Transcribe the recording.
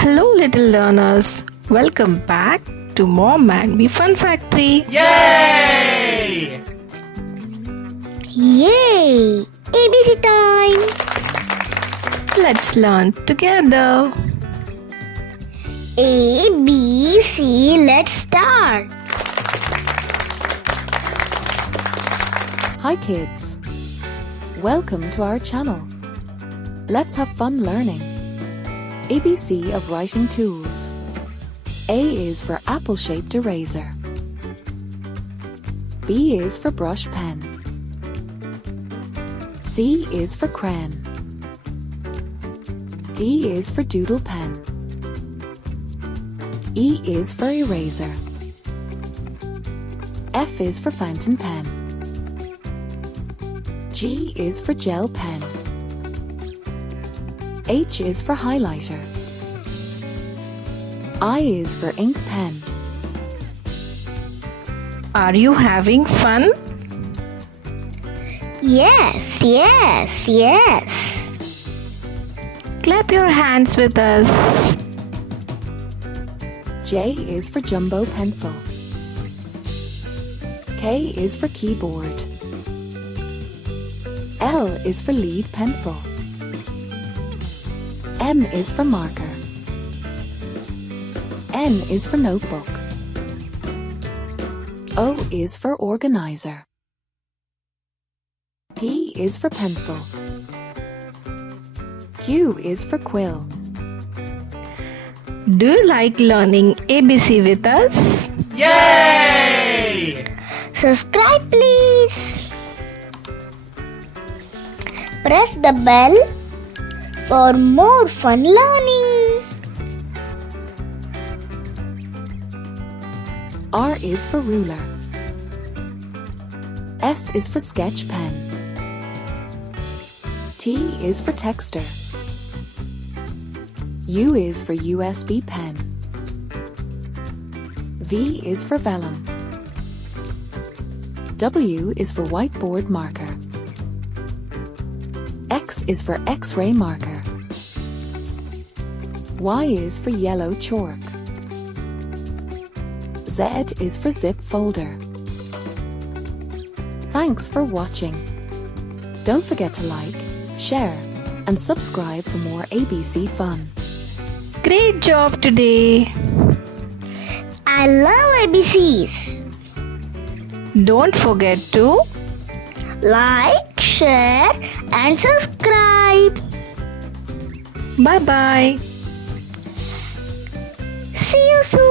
Hello, little learners. Welcome back to Mom and Me Fun Factory. Yay! Yay! ABC time! Let's learn together. A, B, C, let's start. Hi kids! Welcome to our channel. Let's have fun learning. ABC of writing tools. A is for apple-shaped eraser. B is for brush pen. C is for crayon. D is for doodle pen. E is for eraser. F is for fountain pen. G is for gel pen. H is for highlighter. I is for ink pen. Are you having fun? Yes, yes, yes. Clap your hands with us. J is for jumbo pencil. K is for keyboard. L is for lead pencil. M is for marker. N is for notebook. O is for organizer. P is for pencil. Q is for quill. Do you like learning ABC with us? Yay! Subscribe please. Press the bell for more fun learning. R is for ruler. S is for sketch pen. T is for texter. U is for USB pen. V is for vellum. W is for whiteboard marker. X is for X-ray marker. Y is for yellow chalk. Z is for zip folder. Thanks for watching. Don't forget to like, share, and subscribe for more ABC fun. Great job today. I love ABCs. Don't forget to Like, share, and subscribe. bye-bye. See you soon.